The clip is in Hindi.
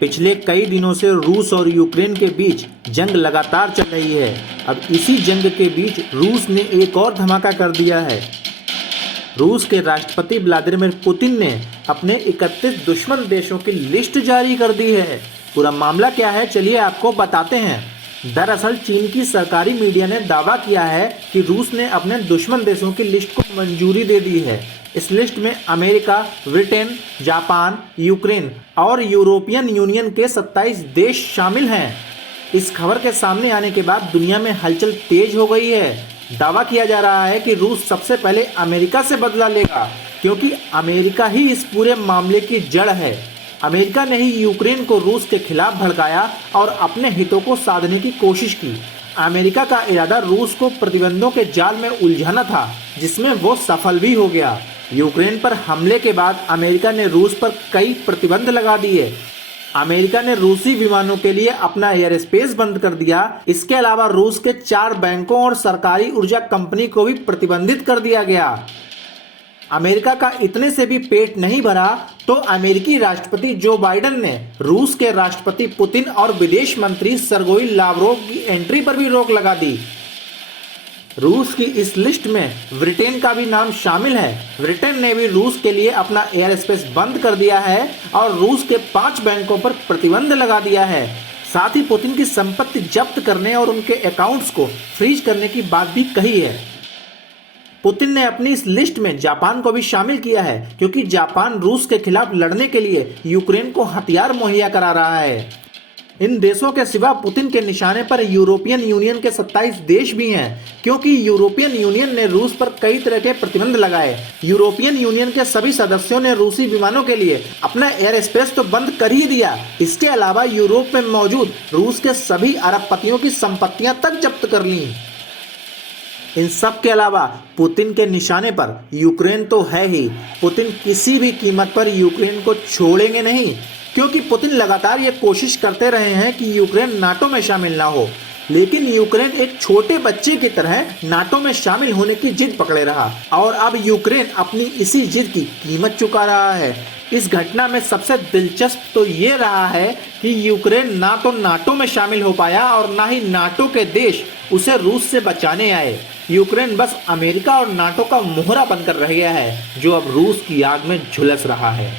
पिछले कई दिनों से रूस और यूक्रेन के बीच जंग लगातार चल रही है। अब इसी जंग के बीच रूस ने एक और धमाका कर दिया है। रूस के राष्ट्रपति व्लादिमीर पुतिन ने अपने 31 दुश्मन देशों की लिस्ट जारी कर दी है। पूरा मामला क्या है, चलिए आपको बताते हैं। दरअसल चीन की सरकारी मीडिया ने दावा किया है कि रूस ने अपने दुश्मन देशों की लिस्ट को मंजूरी दे दी है। इस लिस्ट में अमेरिका, ब्रिटेन, जापान, यूक्रेन और यूरोपियन यूनियन के 27 देश शामिल हैं। इस खबर के सामने आने के बाद दुनिया में हलचल तेज हो गई है। दावा किया जा रहा है कि रूस सबसे पहले अमेरिका से बदला लेगा, क्योंकि अमेरिका ही इस पूरे मामले की जड़ है। अमेरिका ने ही यूक्रेन को रूस के खिलाफ भड़काया और अपने हितों को साधने की कोशिश की। अमेरिका का इरादा रूस को प्रतिबंधों के जाल में उलझाना था, जिसमें वो सफल भी हो गया। यूक्रेन पर हमले के बाद अमेरिका ने रूस पर कई प्रतिबंध लगा दिए। अमेरिका ने रूसी विमानों के लिए अपना एयर स्पेस बंद कर दिया। इसके अलावा रूस के 4 बैंकों और सरकारी ऊर्जा कंपनी को भी प्रतिबंधित कर दिया गया। अमेरिका का इतने से भी पेट नहीं भरा तो अमेरिकी राष्ट्रपति जो बाइडेन ने रूस के राष्ट्रपति पुतिन और विदेश मंत्री सर्गेई लावरोव की एंट्री पर भी रोक लगा दी। रूस की इस लिस्ट में ब्रिटेन का भी नाम शामिल है। ब्रिटेन ने भी रूस के लिए अपना एयर स्पेस बंद कर दिया है और रूस के 5 बैंकों पर प्रतिबंध लगा दिया है। साथ ही पुतिन की संपत्ति जब्त करने और उनके अकाउंट्स को फ्रीज करने की बात भी कही है। पुतिन ने अपनी इस लिस्ट में जापान को भी शामिल किया है, क्योंकि जापान रूस के खिलाफ लड़ने के लिए यूक्रेन को हथियार मुहैया करा रहा है। इन देशों के सिवा पुतिन के निशाने पर यूरोपियन यूनियन के 27 देश भी हैं, क्योंकि यूरोपियन यूनियन ने रूस पर कई तरह के प्रतिबंध लगाए। यूरोपियन यूनियन के सभी सदस्यों ने रूसी विमानों के लिए अपना एयर स्पेस तो बंद कर ही दिया। इसके अलावा यूरोप में मौजूद रूस के सभी अरबपतियों की संपत्तियां तक जब्त कर ली। इन सब के अलावा पुतिन के निशाने पर यूक्रेन तो है ही। पुतिन किसी भी कीमत पर यूक्रेन को छोड़ेंगे नहीं, क्योंकि पुतिन लगातार ये कोशिश करते रहे हैं कि यूक्रेन नाटो में शामिल ना हो, लेकिन यूक्रेन एक छोटे बच्चे की तरह नाटो में शामिल होने की जिद पकड़े रहा और अब यूक्रेन अपनी इसी जिद की कीमत चुका रहा है। इस घटना में सबसे दिलचस्प तो ये रहा है कि यूक्रेन ना तो नाटो में शामिल हो पाया और ना ही नाटो के देश उसे रूस से बचाने आए। यूक्रेन बस अमेरिका और नाटो का मोहरा बनकर रह गया है, जो अब रूस की आग में झुलस रहा है।